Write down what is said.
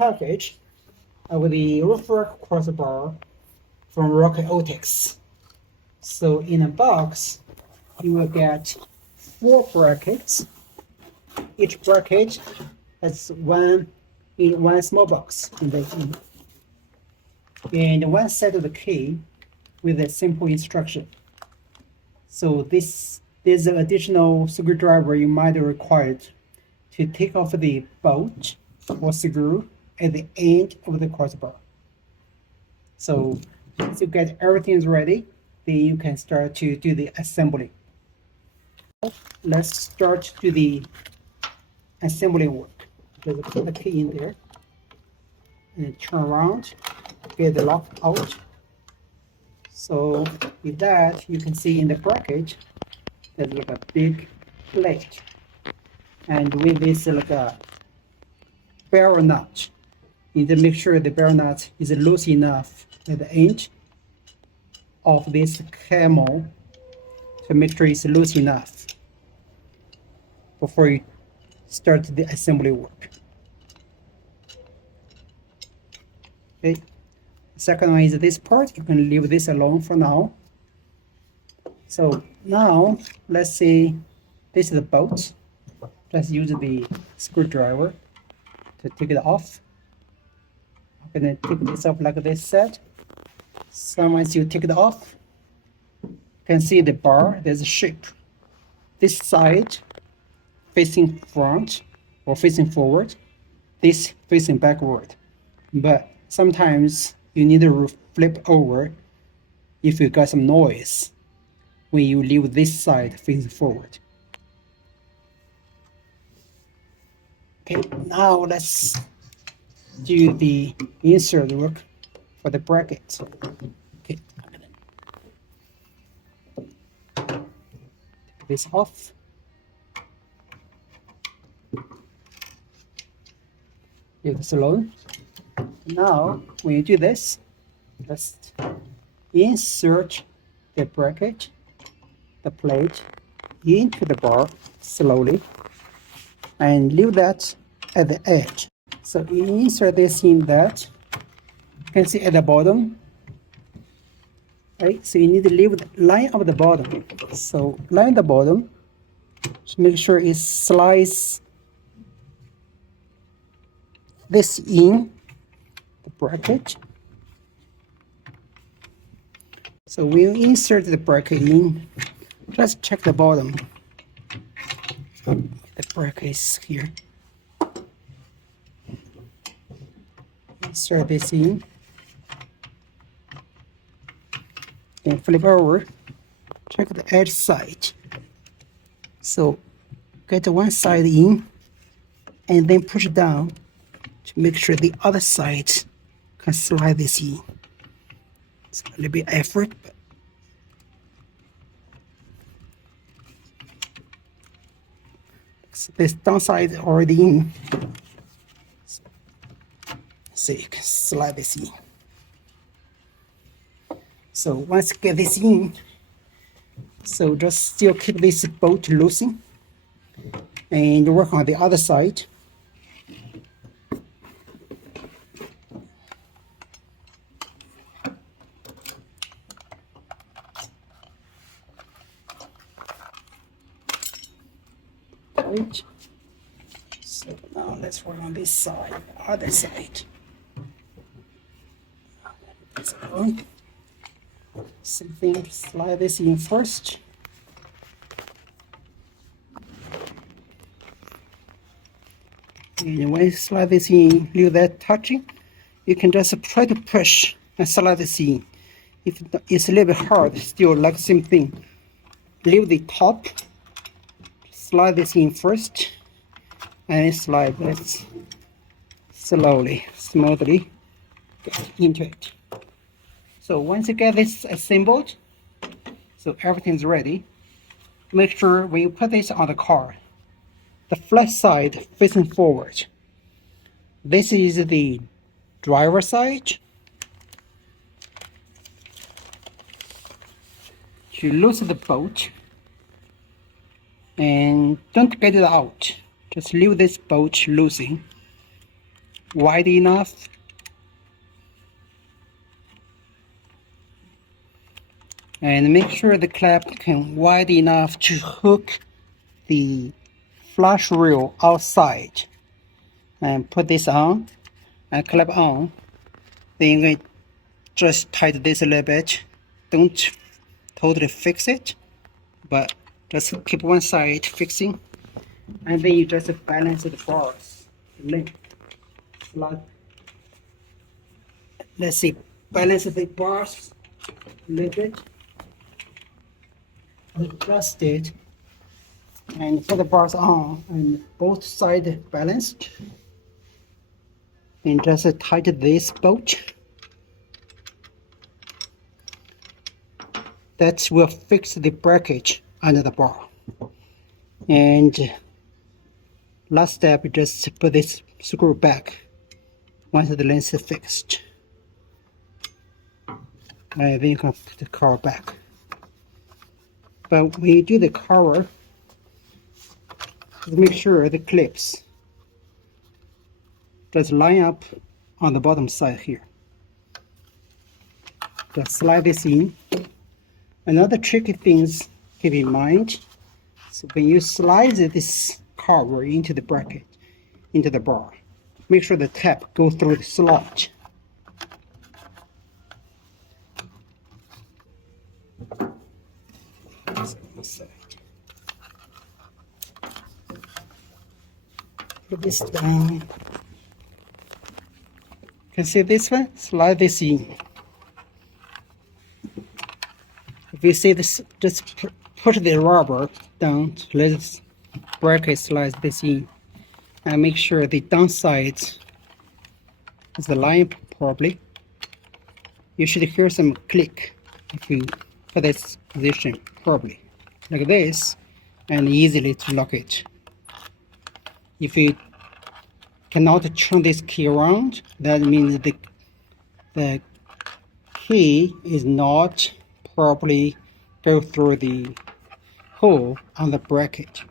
package of the roofer crossbar from Rokiotoex. So in a box, you will get 4 brackets. Each bracket has one small box and one set of the key with a simple instruction. So there's an additional screwdriver you might require to take off the bolt or screw at the end of the crossbar. So once you get everything ready, then you can start to do the assembly. Let's start to do the assembly work. Just put the key in there and turn around, get the lock out. So with that, you can see in the bracket there's like a big plate, and with this like a barrel nut, you need to make sure the barrel nut is loose enough at the end of this camel to make sure it's loose enough before you start the assembly work. Okay. Second one is this part. You can leave this alone for now. So now let's see, this is the bolt. Let's use the screwdriver to take it off. I'm gonna take this off like this set. So once you take it off, you can see the bar, there's a shape. This side facing front or facing forward, this facing backward. But sometimes you need to flip over if you got some noise when you leave this side facing forward. Okay, now let's do the insert work for the bracket. Okay, take this off. Leave this alone. Now, when you do this, just insert the bracket, the plate, into the bar slowly, and leave that at the edge. So you insert this in that. You can see at the bottom, right? So you need to leave the line of the bottom. So line the bottom, just make sure it slides this in the bracket. So when you insert the bracket in, just check the bottom. The bracket is here. Insert this in and flip over. Check the edge side. So get one side in and then push down to make sure the other side can slide this in. It's a little bit effort, but this downside already in, so you can slide this in. So once you get this in, so just still keep this bolt loosened and work on the other side. Right. So now let's work on this side, the other side. Same thing, slide this in first. And when you slide this in, leave that touching. You can just try to push and slide this in. If it's a little bit hard, still like same thing. Leave the top. Slide this in first, and slide this slowly, smoothly get into it. So once you get this assembled, so everything's ready, make sure when you put this on the car, the flat side facing forward. This is the driver side. You loosen the bolt and don't get it out. Just leave this bolt loosened. wide enough. And make sure the clamp can wide enough to hook the flush reel outside. And put this on and clamp on. Then you just tighten this a little bit. Don't totally fix it, but just keep one side fixing. And then you just balance the bars length. Let's see, balance the bars a little bit. Adjust it and put the bars on and both sides balanced. And just tighten this bolt. That will fix the breakage under the bar. And last step, just put this screw back once the length is fixed. And then you can put the cover back. But when you do the cover, just make sure the clips just line up on the bottom side here. Just slide this in. Another tricky things keep in mind. So when you slide this cover into the bracket, into the bar, make sure the tap goes through the slot. Put this down. You can see this one? Slide this in. If you see this, just put the rubber down to let this bracket slide this in. And make sure the downside is aligned properly. You should hear some click if you put this position properly, like this, and easily to lock it. If you cannot turn this key around, that means the key is not properly go through the hole on the bracket.